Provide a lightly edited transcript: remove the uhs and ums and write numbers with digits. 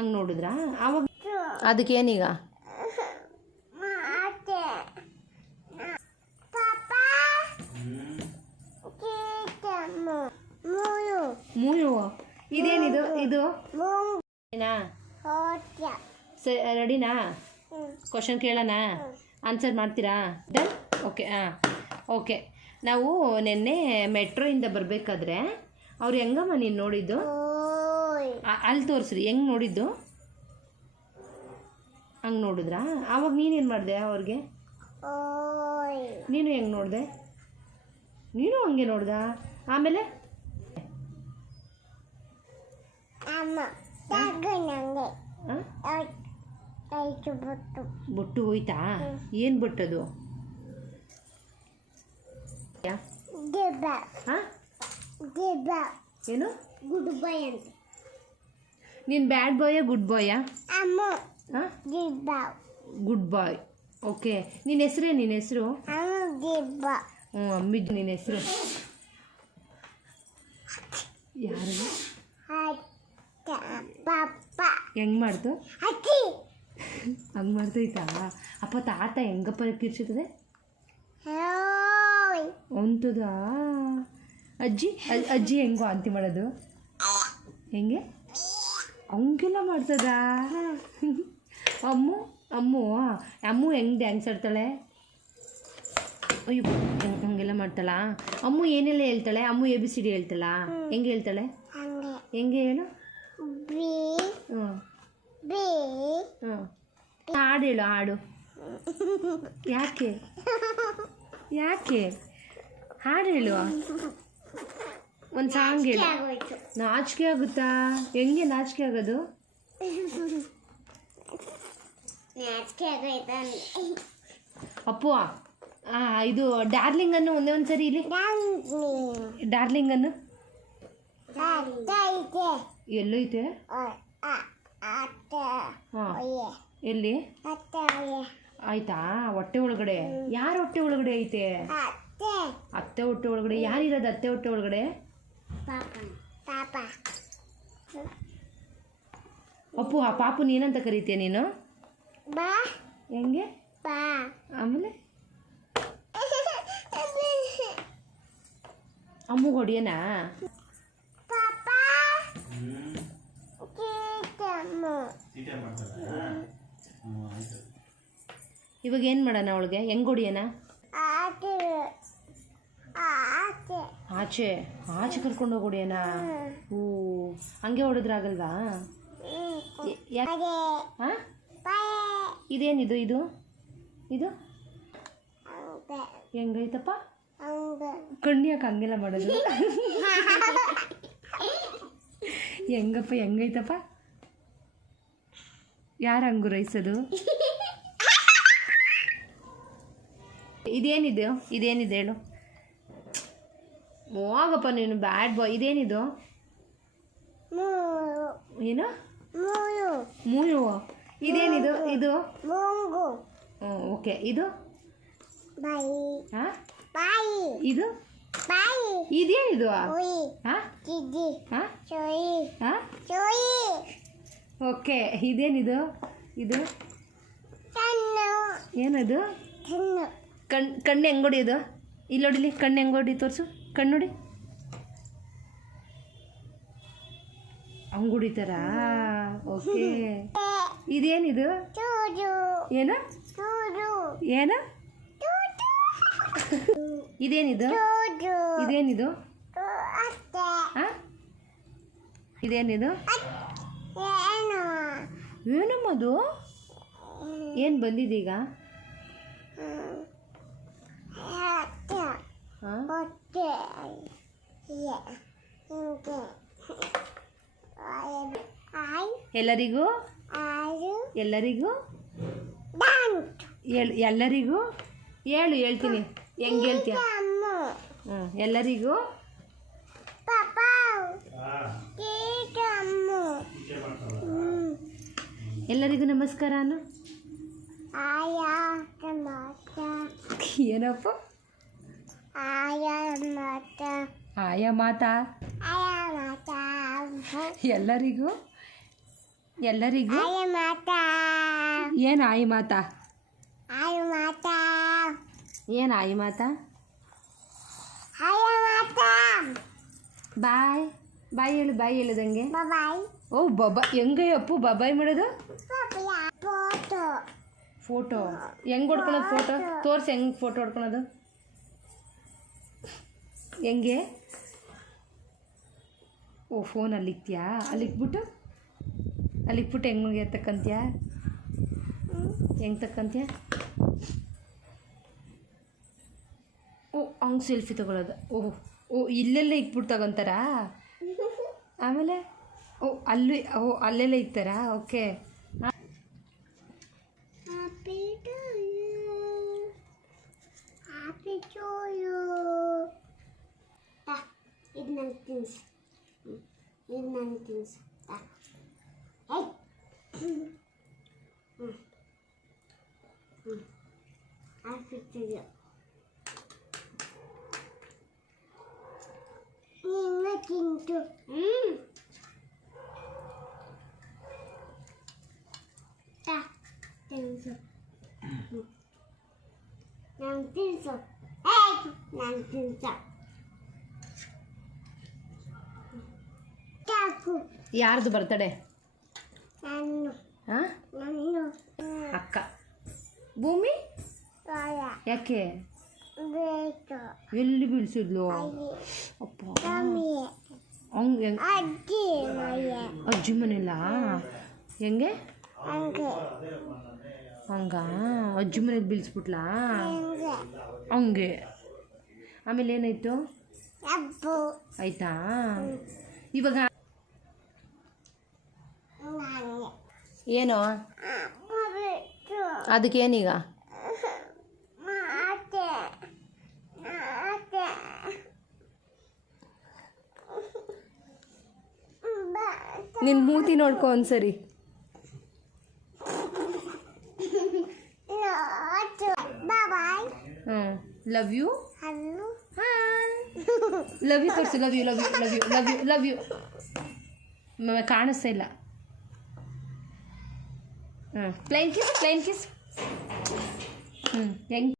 ಹಂಗೆ ನೋಡಿದ್ರಾ ಆವಾಗ ಅದಕ್ಕೇನೀಗ ಮೂರು ಇದೇನಿದು ಇದು ರೆಡಿನಾ ಕ್ವಶನ್ ಕೇಳೋಣ ಆನ್ಸರ್ ಮಾಡ್ತೀರಾ ಡನ್ ಓಕೆ ಓಕೆ ನಾವು ನಿನ್ನೆ ಮೆಟ್ರೋಯಿಂದ ಬರಬೇಕಾದ್ರೆ ಅವ್ರು ಹೆಂಗಮ್ಮ ನೀನು ನೋಡಿದ್ದು ಅಲ್ಲಿ ತೋರಿಸ್ರಿ ಹೆಂಗೆ ನೋಡಿದ್ದು ಹಂಗೆ ನೋಡಿದ್ರಾ ಆವಾಗ ನೀನೇನು ಮಾಡಿದೆ ಅವ್ರಿಗೆ ನೀನು ಹೆಂಗೆ ನೋಡಿದೆ ನೀನು ಹಂಗೆ ನೋಡ್ದ ಆಮೇಲೆ ಬೊಟ್ಟು ಹೋಯ್ತಾ ಏನು ಬೊಟ್ಟದು ಏನು ಗುಡ್ ಬಾಯ್ ಅಂತ ನೀನು ಬ್ಯಾಡ್ ಬಾಯಾ ಗುಡ್ ಬಾಯಾ ಗುಡ್ ಬಾಯ್ ಓಕೆ ನಿನ್ನ ಹೆಸರೇ ನಿನ್ನ ಹೆಸರು ಹ್ಞೂ ಅಮ್ಮಿದ್ದು ನಿನ್ನ ಹೆಸರು ಯಾರು ಹೆಂಗೆ ಮಾಡ್ತು ಹಂಗೆ ಮಾಡ್ತೈತಾ ಅಪ್ಪ ತಾತ ಹೆಂಗಪ್ಪ ಕಿರ್ಸುತ್ತದೆ ಅಂತದಾ ಅಜ್ಜಿ ಅಜ್ಜಿ ಹೆಂಗೋ ವಾಂತಿ ಮಾಡೋದು ಹೆಂಗೆ ಹಂಗೆಲ್ಲ ಮಾಡ್ತದಾ ಅಮ್ಮು ಅಮ್ಮು ಅಮ್ಮು ಹೆಂಗೆ ಡ್ಯಾನ್ಸ್ ಆಡ್ತಾಳೆ ಅಯ್ಯೋ ಹಂಗೆಲ್ಲ ಮಾಡ್ತಾಳಾ ಅಮ್ಮು ಏನೆಲ್ಲ ಹೇಳ್ತಾಳೆ ಅಮ್ಮು ABCD ಹೇಳ್ತಾಳಾ ಹೆಂಗೆ ಹೇಳ್ತಾಳೆ ಹೆಂಗೆ ಹೇಳು ಹಾಡು ಹೇಳು ಹಾಡು ಯಾಕೆ ಯಾಕೆ ಹಾಡು ಹೇಳು ಒಂದು ಸಾಂಗ್ ಹೇಳು ನಾಚಿಕೆ ಆಗುತ್ತಾ ಹೆಂಗೆ ನಾಚಿಕೆ ಆಗೋದು ಅಪ್ಪು ಇದು ಡಾರ್ಲಿಂಗ್ ಅನ್ನು ಒಂದೇ ಒಂದು ಸರಿ ಇಲ್ಲಿ ಡಾರ್ಲಿಂಗ್ ಅನ್ನು ಎಲ್ಲೈತೆ ಹಾಂ ಎಲ್ಲಿ ಆಯ್ತಾ ಹೊಟ್ಟೆ ಒಳಗಡೆ ಯಾರ ಹೊಟ್ಟೆ ಒಳಗಡೆ ಐತೆ ಅತ್ತೆ ಹೊಟ್ಟೆ ಒಳಗಡೆ ಯಾರಿರೋದು ಅತ್ತೆ ಹೊಟ್ಟೆ ಒಳಗಡೆ ಅಪ್ಪು ಆ ಪಾಪುನ ಏನಂತ ಕರೀತೀಯ ನೀನು ಹೆಂಗೆ ಆಮೇಲೆ ಅಮ್ಮು ಹೊಡಿಯನಾ ಇವಾಗ ಏನು ಮಾಡೋಣ ಅವಳಿಗೆ ಹೆಂಗೆ ಹೊಡಿಯೋಣ ಆಚೆ ಆಚೆ ಕರ್ಕೊಂಡು ಹೋಗಿ ಹೊಡಿಯೋಣ ಹೂ ಹಂಗೆ ಹೊಡೆದ್ರಾಗಲ್ವಾ ಹಾಂ ಇದೇನಿದು ಇದು ಇದು ಹೆಂಗೈತಪ್ಪ ಕಣ್ಣು ಯಾಕೆ ಹಂಗೆಲ್ಲ ಮಾಡೋದು ಹೆಂಗಪ್ಪ ಹೆಂಗೈತಪ್ಪ ಯಾರು ಹಂಗುರೈಸೋದು ಇದೇನಿದು ಇದೇನಿದೆ ಹೇಳು ಹೋಗಪ್ಪ ನೀನು ಬ್ಯಾಡ್ ಬಾಯ್ ಇದೇನಿದು ಏನು ಮೂರು ಇದೇನಿದು ಇದು ಹ್ಞೂ ಓಕೆ ಇದು ಹಾಂ ಇದು ಇದೇನಿದು ಹಾಂ ಹಾಂ ಓಕೆ ಇದೇನಿದು ಇದು ಏನದು ಕಣ್ಣು ಹೆಂಗೆ ಹೊಡಿಯೋದು ಇಲ್ಲಿ ಹೊಡಿಲಿ ಕಣ್ಣು ಹೆಂಗೆ ಹೊಡಿ ತೋರಿಸು ಕಣ್ಣು ಹೊಡಿ ಹಂಗೆ ಹೊಡಿತಾರಾ ಓಕೆ ಇದೇನಿದು ಏನು ಏನು ಇದೇನಿದು ಇದೇನಿದು ಹಾಂ ಇದೇನಿದು ಏನಮ್ಮದು ಏನು ಬಂದಿದೀಗ ಹಾಂ ಎಲ್ಲರಿಗೂ ಎಲ್ಲರಿಗೂ ಎಲ್ಲರಿಗೂ ಹೇಳು ಹೇಳ್ತೀನಿ ಹೆಂಗೆ ಹೇಳ್ತೀಯ ಹ್ಞೂ ಎಲ್ಲರಿಗೂ ಎಲ್ಲರಿಗೂ ನಮಸ್ಕಾರ ಅನ್ನು ಏನಪ್ಪ ಆಯಾ ಮಾತಾ ಎಲ್ಲರಿಗೂ ಎಲ್ಲರಿಗೂ ಏನು ಆಯಿ ಮಾತಾ ಏನು ಆಯಿ ಮಾತಾ ಬಾಯ್ ಬಾಯ್ ಹೇಳು ಬಾಯ್ ಹೇಳದಂಗೆ ಓ ಬಬಾ ಹೆಂಗೆ ಅಪ್ಪು ಬಾಯ್ ಮಾಡೋದು ಫೋಟೋ ಹೆಂಗೆ ಹೊಡ್ಕೊಳೋದು ಫೋಟೋ ತೋರಿಸಿ ಹೆಂಗೆ ಫೋಟೋ ಹೊಡ್ಕೊಳೋದು ಹೆಂಗೆ ಓ ಫೋನ್ ಅಲ್ಲಿಕ್ತೀಯಾ ಅಲ್ಲಿಕ್ಬಿಟ್ಟು ಹೆಂಗೆ ತಕ್ಕಂತೀಯ ಹೆಂಗೆ ತಕ್ಕಂತೀಯ ಓ ಹಂಗೆ ಸೆಲ್ಫಿ ತಗೊಳ್ಳೋದು ಓ ಇಲ್ಲೆಲ್ಲ ಇಕ್ಬಿಟ್ಟು ತಗೊತಾರಾ ಆಮೇಲೆ ಅಲ್ಲೆಲ್ಲ ಇಕ್ತಾರಾ ಓಕೆ ಯಾರ್ದು ಬರ್ತಡೆ ಅಕ್ಕ ಭೂಮಿ ಯಾಕೆ ಎಲ್ಲಿ ಬೀಳ್ಸಿದ್ಲು ಅಪ್ಪ ಹಂಗೆ ಅಜ್ಜಿ ಮನೆಯಲ್ಲ ಹೆಂಗೆ ಹಂಗ ಅಜ್ಜಿ ಮನೆಗೆ ಬೀಳ್ಸ್ಬಿಟ್ಲಾ ಹಂಗೆ ಆಮೇಲೆ ಏನಾಯ್ತು ಆಯ್ತಾ ಇವಾಗ ಏನು ಅದಕ್ಕೇನೀಗ ನಿನ್ನ ಮೂತಿ ನೋಡ್ಕೊ ಒಂದ್ಸರಿ ಲವ್ ಯು ಲವ್ ಯು ತೋರಿಸು love you love you love you love you love you ಕಾಣಿಸ್ತಾ ಇಲ್ಲ ಪ್ಲೈನ್ ಕಿಸ್ ಹೆಂಗೆ